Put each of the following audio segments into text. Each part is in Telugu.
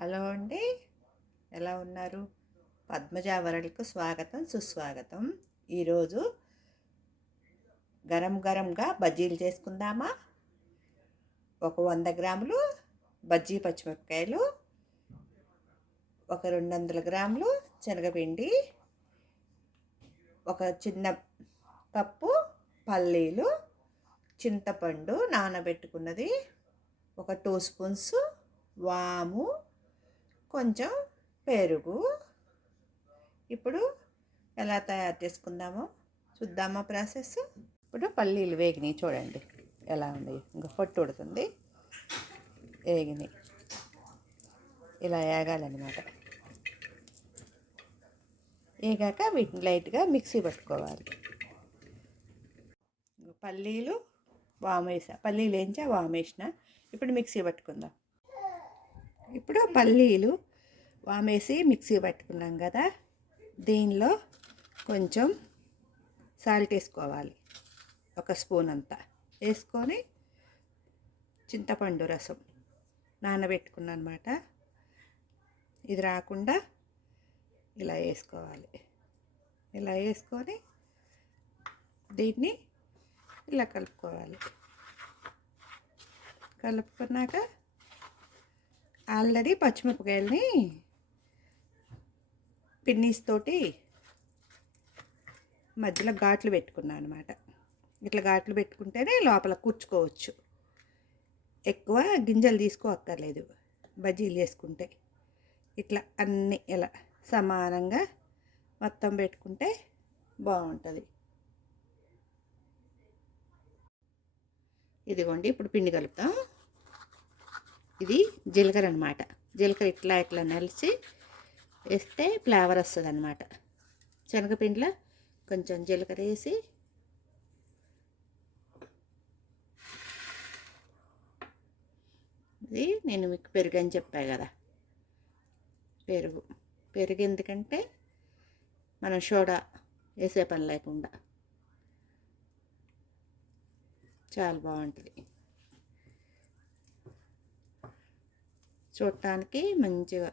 హలో అండి. ఎలా ఉన్నారు? పద్మజావరలకు స్వాగతం సుస్వాగతం. ఈరోజు గరం గరంగా బజ్జీలు చేసుకుందామా? ఒక వంద గ్రాములు బజ్జీ పచ్చిమిరపకాయలు ఒక రెండు వందల గ్రాములు శనగపిండి ఒక చిన్న కప్పు పల్లీలు చింతపండు నానబెట్టుకున్నది ఒక టూ స్పూన్స్ వాము కొంచెం పెరుగు. ఇప్పుడు ఎలా తయారు చేసుకుందామో చూద్దామా ప్రాసెస్. ఇప్పుడు పల్లీలు వేగినాయి చూడండి ఎలా ఉంది? ఇంకా పొట్టు ఉడుతుంది. వేగినాయి. ఇలా వేగాలన్నమాట. వేగాక వీటిని లైట్గా మిక్సీ పట్టుకోవాలి. పల్లీలు వామేసా పల్లీలు వేయించా వామేసిన ఇప్పుడు మిక్సీ పట్టుకుందాం. ఇప్పుడు పల్లీలు వామేసి మిక్సీ పట్టుకున్నాం కదా దీనిలో కొంచెం సాల్ట్ వేసుకోవాలి ఒక స్పూన్ అంతా. వేసుకొని చింతపండు రసం నానబెట్టుకున్నాను అనమాట ఇది రాకుండా ఇలా వేసుకోవాలి. ఇలా వేసుకొని దీన్ని ఇలా కలుపుకోవాలి. కలుపుకున్నాక ఆల్రెడీ పచ్చిమిరపకాయలని పిన్నీస్ తోటి మధ్యలో ఘాట్లు పెట్టుకున్నాను అనమాట ఇట్లా ఘాట్లు పెట్టుకుంటేనే లోపల కూర్చుకోవచ్చు. ఎక్కువ గింజలు తీసుకోక్కర్లేదు. బజ్జీలు చేసుకుంటే ఇట్లా అన్నీ ఇలా సమానంగా మొత్తం పెట్టుకుంటే బాగుంటుంది. ఇదిగోండి ఇప్పుడు పిండి కలుపుతాం. ఇది జీలకర్ర అనమాట జీలకర్ర ఇట్లా ఇట్లా నలిచి వేస్తే ఫ్లేవర్ వస్తుంది అనమాట శనగపిండిలో కొంచెం జీలకర్ర వేసి ఇది నేను మీకు పెరుగు అని చెప్పా కదా. పెరుగు. పెరుగు ఎందుకంటే మనం సోడా వేసే పని లేకుండా. చాలా బాగుంటుంది. చూడటానికి మంచిగా.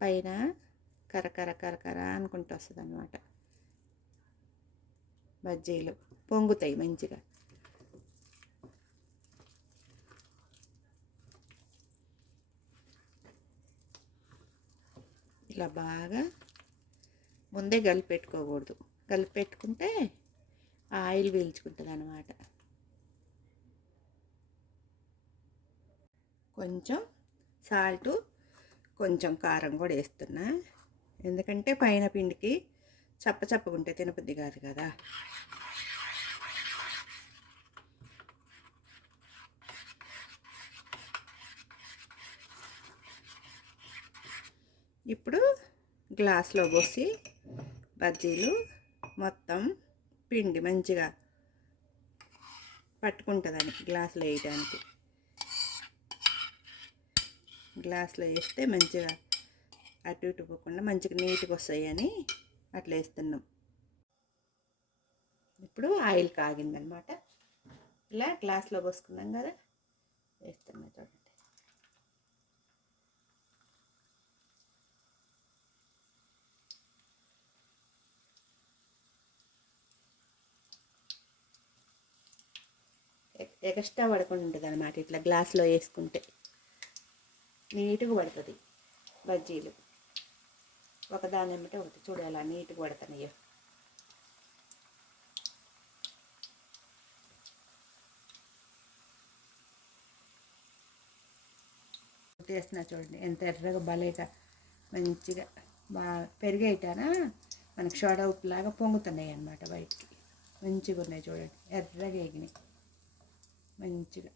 పైన కరకర కరకర అనుకుంటూ వస్తుంది అనమాట బజ్జీలు పొంగుతాయి మంచిగా. ఇలా బాగా ముందే కలిపి పెట్టుకోకూడదు కలిపి పెట్టుకుంటే ఆయిల్ పీల్చుకుంటుంది అనమాట కొంచెం సాల్టు కొంచెం కారం కూడా వేస్తున్నా. ఎందుకంటే పైన పిండికి చప్ప చప్పగుంటే తినబుద్ధి కాదు కదా. ఇప్పుడు గ్లాస్లో పోసి బజ్జీలు మొత్తం పిండి మంచిగా పట్టుకుంటుందని గ్లాసులో వేయడానికి గ్లాస్లో వేస్తే మంచిగా అటు ఇటు పోకుండా మంచిగా నీట్గా వస్తాయని అట్లా వేస్తున్నాం. ఇప్పుడు ఆయిల్ కాగిందనమాట. ఇలా గ్లాస్లో పోసుకున్నాం కదా వేస్తున్నాం చూడండి. ఎక్స్ట్రా పడకుండా ఉంటుంది అనమాట ఇట్లా గ్లాస్లో వేసుకుంటే. నీట్గా పడుతుంది బజ్జీలు. ఒకదాని ఏమిటో ఒకటి చూడాలి నీట్గా పడుతున్నాయో. వేస్తున్నా చూడండి. ఎంత ఎర్రగా భలేగా మంచిగా బాగా పెరిగేటానా? మనకు షోడా ఉప్పులాగా పొంగుతున్నాయి అన్నమాట బయటికి. మంచిగా ఉన్నాయి చూడండి. ఎర్రగా ఎగినాయి. మంచిగా.